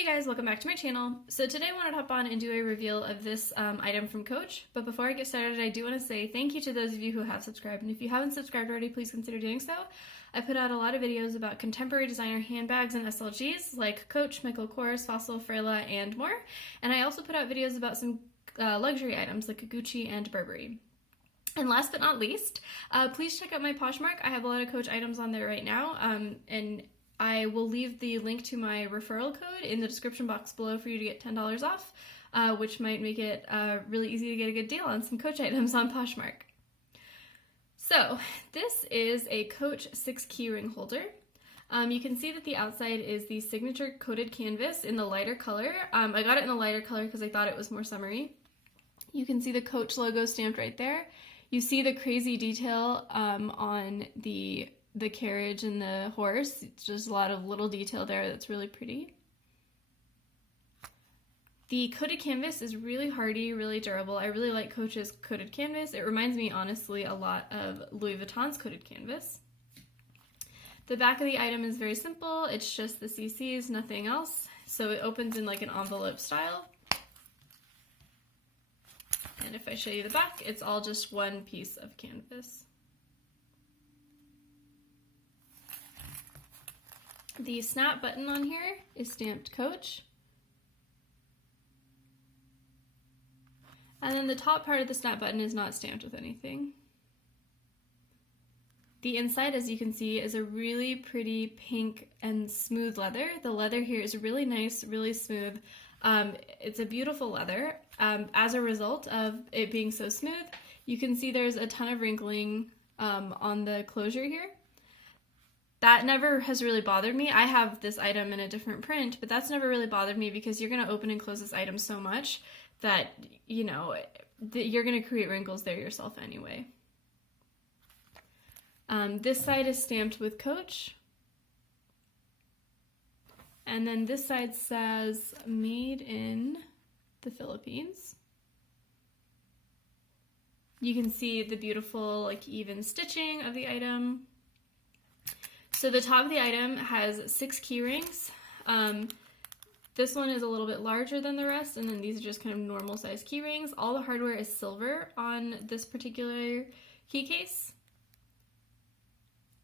Hey guys, welcome back to my channel. So today I wanted to hop on and do a reveal of this item from Coach, but before I get started I do want to say thank you to those of you who have subscribed, and if you haven't subscribed already, please consider doing so. I put out a lot of videos about contemporary designer handbags and SLGs like Coach, Michael Kors, Fossil, Frela, and more, and I also put out videos about some luxury items like Gucci and Burberry. And last but not least, please check out my Poshmark. I have a lot of Coach items on there right now, and I will leave the link to my referral code in the description box below for you to get $10 off, which might make it really easy to get a good deal on some Coach items on Poshmark. So this is a Coach 6 keyring holder. You can see that the outside is the signature coated canvas in the lighter color. I got it in the lighter color because I thought it was more summery. You can see the Coach logo stamped right there. You see the crazy detail on the carriage and the horse. It's just a lot of little detail there that's really pretty. The coated canvas is really hardy, really durable. I really like Coach's coated canvas. It reminds me, honestly, a lot of Louis Vuitton's coated canvas. The back of the item is very simple. It's just the CCs, nothing else. So it opens in like an envelope style. And if I show you the back, it's all just one piece of canvas. The snap button on here is stamped Coach. And then the top part of the snap button is not stamped with anything. The inside, as you can see, is a really pretty pink and smooth leather. The leather here is really nice, really smooth. It's a beautiful leather. As a result of it being so smooth, you can see there's a ton of wrinkling on the closure here. That never has really bothered me. I have this item in a different print, but that's never really bothered me because you're going to open and close this item so much that, you know, that you're going to create wrinkles there yourself anyway. This side is stamped with Coach. And then this side says made in the Philippines. You can see the beautiful, like, even stitching of the item. So the top of the item has 6 key rings. This one is a little bit larger than the rest, and then these are just kind of normal size key rings. All the hardware is silver on this particular key case.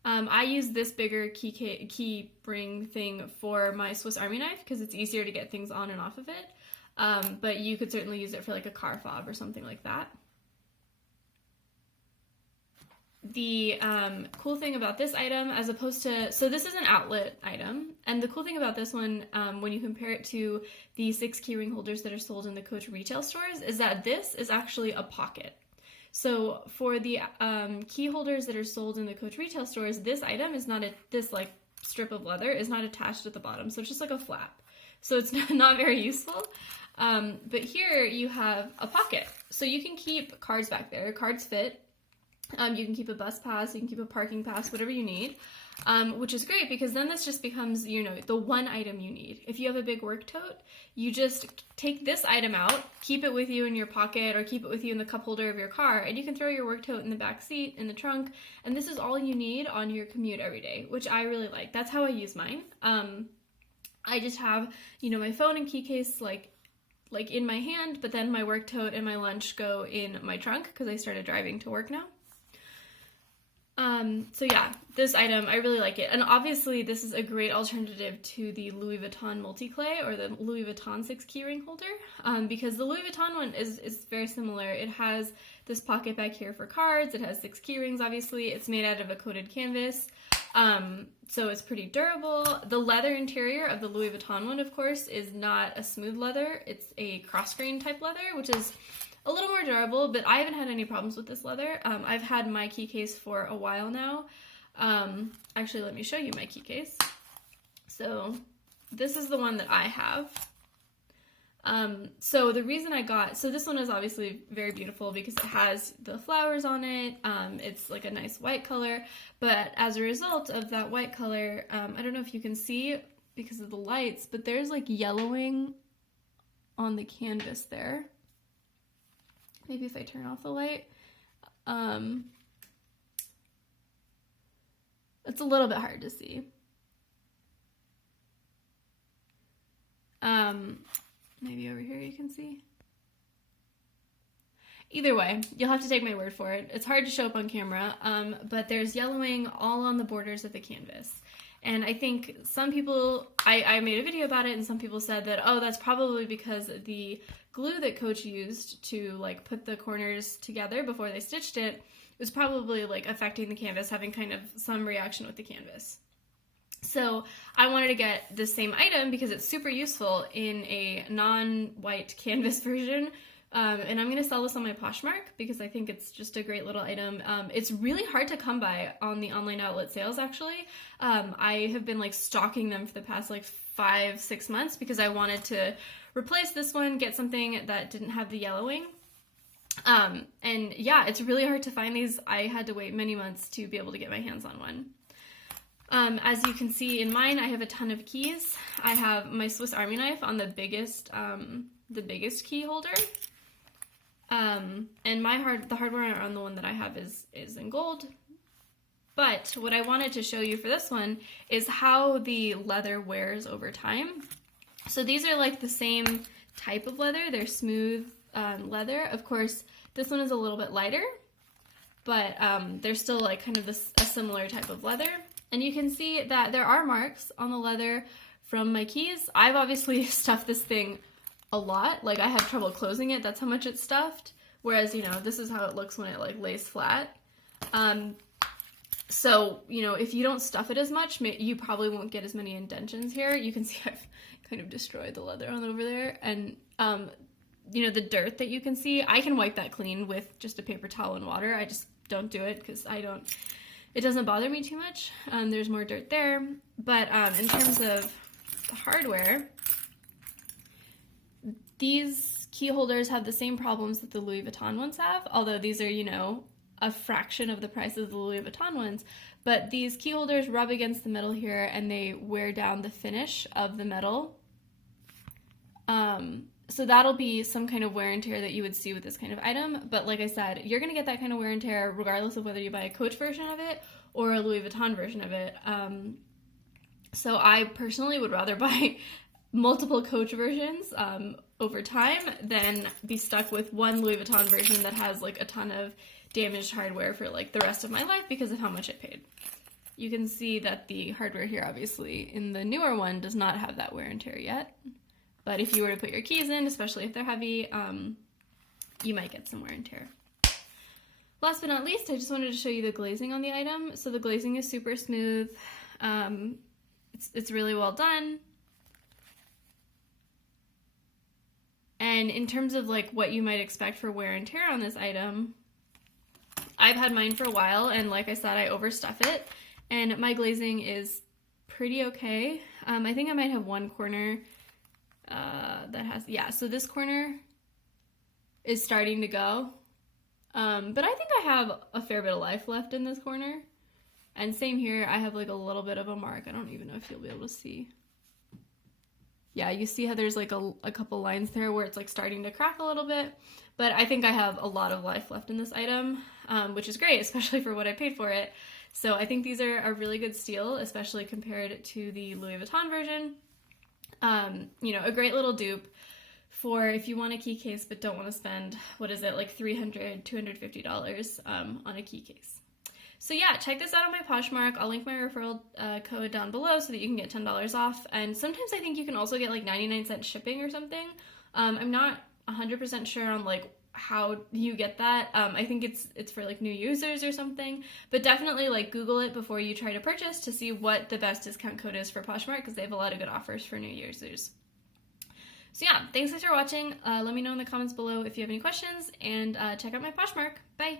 I use this bigger key ring thing for my Swiss Army knife because it's easier to get things on and off of it, but you could certainly use it for like a car fob or something like that. The cool thing about this item, as opposed to, so this is an outlet item, and the cool thing about this one, when you compare it to the 6 keyring holders that are sold in the Coach retail stores, is that this is actually a pocket. So for the key holders that are sold in the Coach retail stores, this item is not this like strip of leather is not attached at the bottom, so it's just like a flap. So it's not very useful. But here you have a pocket, so you can keep cards back there. Cards fit. You can keep a bus pass, you can keep a parking pass, whatever you need, which is great because then this just becomes, you know, the one item you need. If you have a big work tote, you just take this item out, keep it with you in your pocket or keep it with you in the cup holder of your car, and you can throw your work tote in the back seat, in the trunk, and this is all you need on your commute every day, which I really like. That's how I use mine. I just have, you know, my phone and key case like in my hand, but then my work tote and my lunch go in my trunk because I started driving to work now. So yeah, this item, I really like it. And obviously this is a great alternative to the Louis Vuitton Multicles or the Louis Vuitton 6 keyring holder, because the Louis Vuitton one is very similar. It has this pocket back here for cards. It has 6 key rings, obviously. It's made out of a coated canvas, so it's pretty durable. The leather interior of the Louis Vuitton one, of course, is not a smooth leather. It's a cross-grain type leather, which is a little more durable, but I haven't had any problems with this leather. I've had my key case for a while now. Actually, let me show you my key case. So this is the one that I have. So the reason so this one is obviously very beautiful because it has the flowers on it. It's like a nice white color, but as a result of that white color, I don't know if you can see because of the lights, but there's like yellowing on the canvas there. Maybe if I turn off the light, it's a little bit hard to see. Maybe over here you can see. Either way, you'll have to take my word for it. It's hard to show up on camera, but there's yellowing all on the borders of the canvas. And I think some people, I made a video about it, and some people said that, oh, that's probably because the glue that Coach used to like put the corners together before they stitched it was probably like affecting the canvas, having kind of some reaction with the canvas. So I wanted to get the same item because it's super useful in a non-white canvas version. And I'm going to sell this on my Poshmark because I think it's just a great little item. It's really hard to come by on the online outlet sales, actually. I have been like stalking them for the past like 5-6 months because I wanted to replace this one, get something that didn't have the yellowing. And yeah, it's really hard to find these. I had to wait many months to be able to get my hands on one. As you can see in mine, I have a ton of keys. I have my Swiss Army knife on the biggest key holder. And the hardware on the one that I have is in gold. But what I wanted to show you for this one is how the leather wears over time. So these are like the same type of leather. They're smooth leather. Of course, this one is a little bit lighter, but they're still like kind of a similar type of leather. And you can see that there are marks on the leather from my keys. I've obviously stuffed this thing a lot. Like, I have trouble closing it. That's how much it's stuffed. Whereas, you know, this is how it looks when it like lays flat. So, you know, if you don't stuff it as much, you probably won't get as many indentions here. You can see I've kind of destroyed the leather on over there. And, you know, the dirt that you can see, I can wipe that clean with just a paper towel and water. I just don't do it because it doesn't bother me too much. There's more dirt there. But in terms of the hardware, these key holders have the same problems that the Louis Vuitton ones have, although these are, you know, a fraction of the price of the Louis Vuitton ones. But these key holders rub against the metal here and they wear down the finish of the metal. So that'll be some kind of wear and tear that you would see with this kind of item. But like I said, you're going to get that kind of wear and tear regardless of whether you buy a Coach version of it or a Louis Vuitton version of it. So I personally would rather buy multiple Coach versions over time than be stuck with one Louis Vuitton version that has like a ton of damaged hardware for like the rest of my life because of how much I paid. You can see that the hardware here obviously in the newer one does not have that wear and tear yet. But if you were to put your keys in, especially if they're heavy, you might get some wear and tear. Last but not least, I just wanted to show you the glazing on the item. So the glazing is super smooth. It's really well done. And in terms of like what you might expect for wear and tear on this item, I've had mine for a while, and like I said, I overstuff it, and my glazing is pretty okay. I think I might have one corner that has, yeah, so this corner is starting to go, but I think I have a fair bit of life left in this corner, and same here, I have like a little bit of a mark. I don't even know if you'll be able to see. Yeah, you see how there's like a couple lines there where it's like starting to crack a little bit, but I think I have a lot of life left in this item, which is great, especially for what I paid for it. So I think these are a really good steal, especially compared to the Louis Vuitton version. You know, a great little dupe for if you want a key case but don't want to spend, what is it, like $300, $250 on a key case. So yeah, check this out on my Poshmark. I'll link my referral code down below so that you can get $10 off. And sometimes I think you can also get like 99-cent shipping or something. I'm not 100% sure on like how you get that. I think it's for like new users or something. But definitely like Google it before you try to purchase to see what the best discount code is for Poshmark because they have a lot of good offers for new users. So yeah, thanks for watching. Let me know in the comments below if you have any questions and check out my Poshmark. Bye!